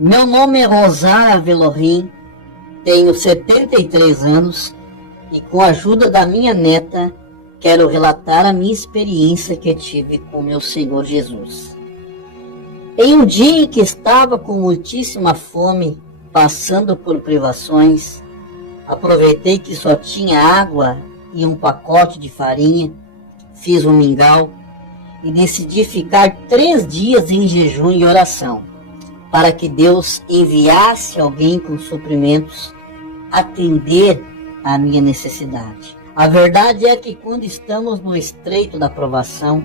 Meu nome é Rosária Velorim, tenho 73 anos e com a ajuda da minha neta quero relatar a minha experiência que tive com meu Senhor Jesus. Em um dia em que estava com muitíssima fome, passando por privações, aproveitei que só tinha água e um pacote de farinha, fiz um mingau e decidi ficar 3 dias em jejum e oração, para que Deus enviasse alguém com suprimentos, atender à minha necessidade. A verdade é que quando estamos no estreito da provação,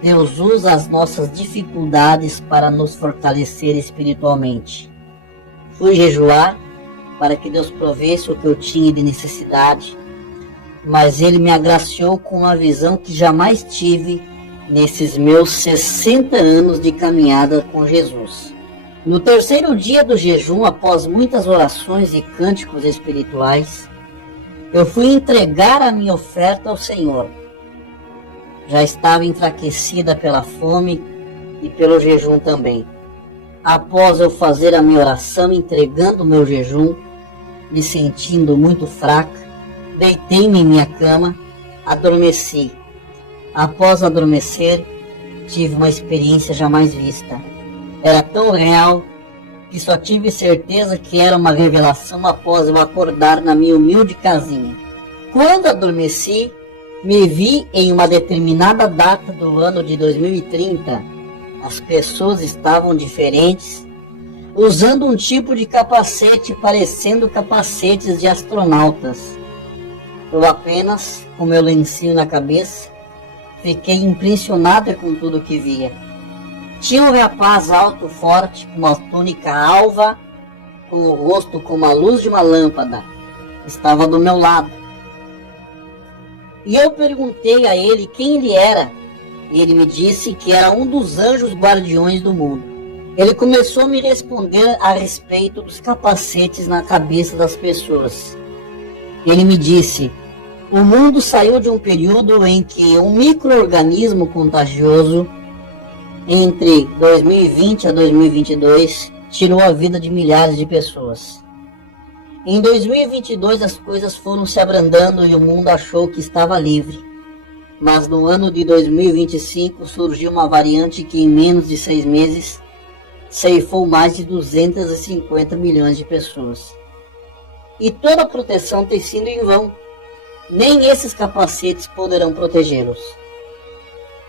Deus usa as nossas dificuldades para nos fortalecer espiritualmente. Fui jejuar para que Deus provesse o que eu tinha de necessidade, mas Ele me agraciou com uma visão que jamais tive nesses meus 60 anos de caminhada com Jesus. No 3º dia do jejum, após muitas orações e cânticos espirituais, eu fui entregar a minha oferta ao Senhor. Já estava enfraquecida pela fome e pelo jejum também. Após eu fazer a minha oração entregando o meu jejum, me sentindo muito fraca, deitei-me em minha cama, adormeci. Após adormecer, tive uma experiência jamais vista. Era tão real que só tive certeza que era uma revelação após eu acordar na minha humilde casinha. Quando adormeci, me vi em uma determinada data do ano de 2030. As pessoas estavam diferentes, usando um tipo de capacete parecendo capacetes de astronautas. Eu apenas, com meu lencinho na cabeça, fiquei impressionada com tudo que via. Tinha um rapaz alto, forte, com uma túnica alva, com o rosto como a luz de uma lâmpada. Estava do meu lado. E eu perguntei a ele quem ele era. E ele me disse que era um dos anjos guardiões do mundo. Ele começou a me responder a respeito dos capacetes na cabeça das pessoas. Ele me disse: o mundo saiu de um período em que um micro-organismo contagioso, entre 2020 a 2022, tirou a vida de milhares de pessoas. Em 2022 as coisas foram se abrandando e o mundo achou que estava livre. Mas no ano de 2025 surgiu uma variante que em menos de 6 meses ceifou mais de 250 milhões de pessoas. E toda a proteção tem sido em vão. Nem esses capacetes poderão protegê-los.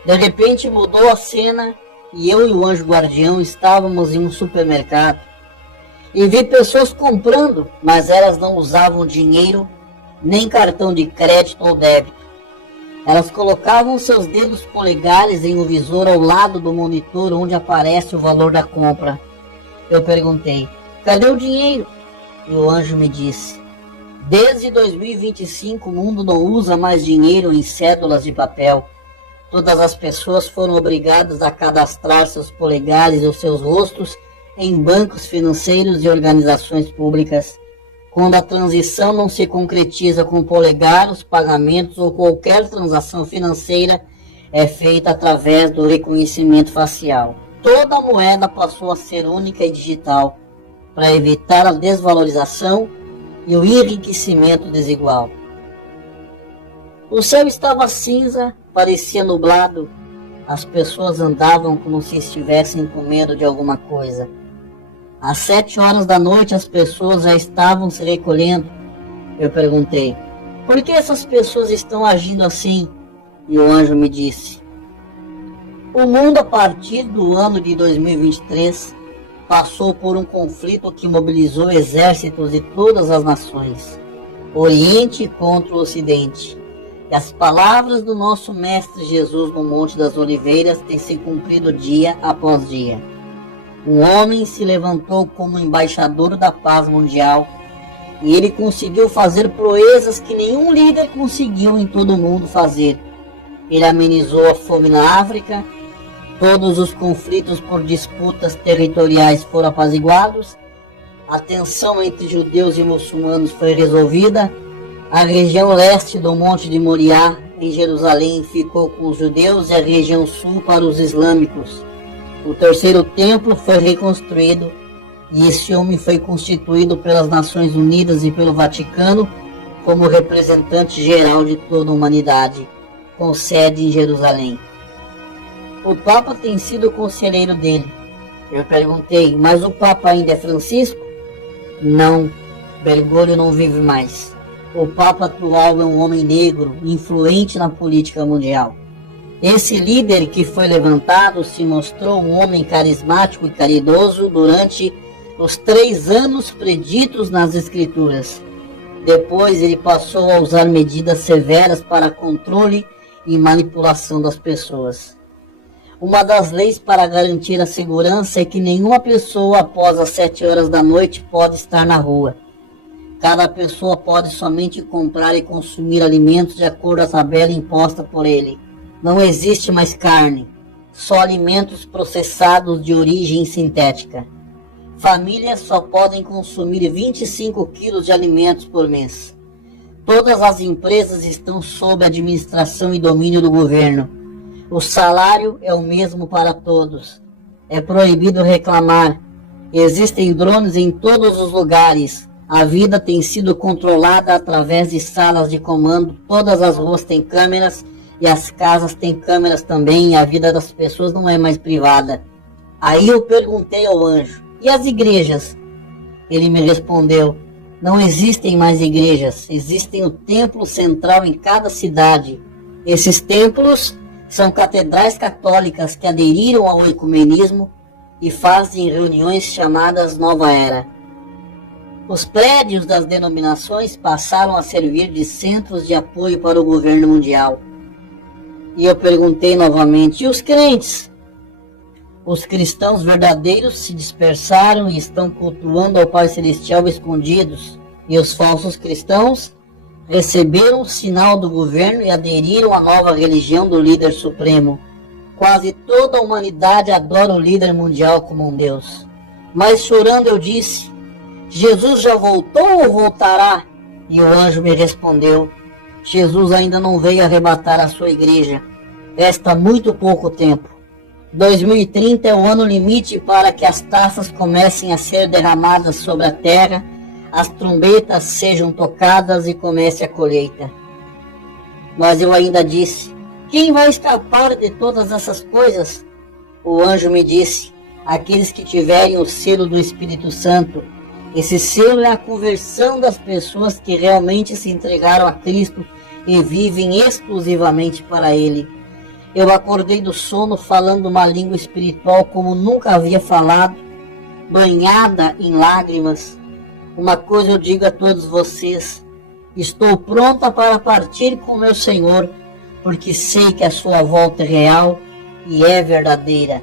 De repente mudou a cena e eu e o anjo guardião estávamos em um supermercado e vi pessoas comprando, mas elas não usavam dinheiro, nem cartão de crédito ou débito. Elas colocavam seus dedos polegares em um visor ao lado do monitor onde aparece o valor da compra. Eu perguntei: cadê o dinheiro? E o anjo me disse: desde 2025 o mundo não usa mais dinheiro em cédulas de papel. Todas as pessoas foram obrigadas a cadastrar seus polegares e os seus rostos em bancos financeiros e organizações públicas. Quando a transição não se concretiza com o polegar, os pagamentos ou qualquer transação financeira é feita através do reconhecimento facial. Toda a moeda passou a ser única e digital para evitar a desvalorização e o enriquecimento desigual. O céu estava cinza, parecia nublado. As pessoas andavam como se estivessem com medo de alguma coisa. Às 7 horas da noite as pessoas já estavam se recolhendo. Eu perguntei: por que essas pessoas estão agindo assim? E o anjo me disse: o mundo a partir do ano de 2023 passou por um conflito que mobilizou exércitos de todas as nações, Oriente contra o Ocidente. E as palavras do nosso Mestre Jesus no Monte das Oliveiras têm se cumprido dia após dia. Um homem se levantou como embaixador da paz mundial e ele conseguiu fazer proezas que nenhum líder conseguiu em todo o mundo fazer. Ele amenizou a fome na África, todos os conflitos por disputas territoriais foram apaziguados, a tensão entre judeus e muçulmanos foi resolvida, a região leste do Monte de Moriá, em Jerusalém, ficou com os judeus e a região sul para os islâmicos. O terceiro templo foi reconstruído e esse homem foi constituído pelas Nações Unidas e pelo Vaticano como representante geral de toda a humanidade, com sede em Jerusalém. O Papa tem sido conselheiro dele. Eu perguntei, mas o Papa ainda é Francisco? Não, Bergoglio não vive mais. O Papa atual é um homem negro, influente na política mundial. Esse líder que foi levantado se mostrou um homem carismático e caridoso durante os 3 anos preditos nas Escrituras. Depois ele passou a usar medidas severas para controle e manipulação das pessoas. Uma das leis para garantir a segurança é que nenhuma pessoa após as 7 horas da noite pode estar na rua. Cada pessoa pode somente comprar e consumir alimentos de acordo com a tabela imposta por ele. Não existe mais carne, só alimentos processados de origem sintética. Famílias só podem consumir 25 quilos de alimentos por mês. Todas as empresas estão sob administração e domínio do governo. O salário é o mesmo para todos. É proibido reclamar. Existem drones em todos os lugares. A vida tem sido controlada através de salas de comando. Todas as ruas têm câmeras e as casas têm câmeras também. E a vida das pessoas não é mais privada. Aí eu perguntei ao anjo, e as igrejas? Ele me respondeu, não existem mais igrejas, existem o templo central em cada cidade. Esses templos são catedrais católicas que aderiram ao ecumenismo e fazem reuniões chamadas Nova Era. Os prédios das denominações passaram a servir de centros de apoio para o governo mundial. E eu perguntei novamente, e os crentes? Os cristãos verdadeiros se dispersaram e estão cultuando ao Pai Celestial escondidos, e os falsos cristãos receberam o sinal do governo e aderiram à nova religião do líder supremo. Quase toda a humanidade adora o líder mundial como um Deus. Mas chorando eu disse, Jesus já voltou ou voltará? E o anjo me respondeu, Jesus ainda não veio arrebatar a sua igreja. Resta muito pouco tempo. 2030 é o ano limite para que as taças comecem a ser derramadas sobre a terra, as trombetas sejam tocadas e comece a colheita. Mas eu ainda disse, quem vai escapar de todas essas coisas? O anjo me disse, aqueles que tiverem o selo do Espírito Santo. Esse selo é a conversão das pessoas que realmente se entregaram a Cristo e vivem exclusivamente para Ele. Eu acordei do sono falando uma língua espiritual como nunca havia falado, banhada em lágrimas. Uma coisa eu digo a todos vocês, estou pronta para partir com meu Senhor, porque sei que a sua volta é real e é verdadeira,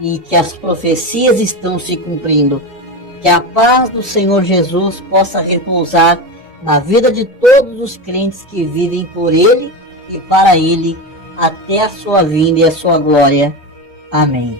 e que as profecias estão se cumprindo. Que a paz do Senhor Jesus possa repousar na vida de todos os crentes que vivem por Ele e para Ele, até a sua vinda e a sua glória. Amém.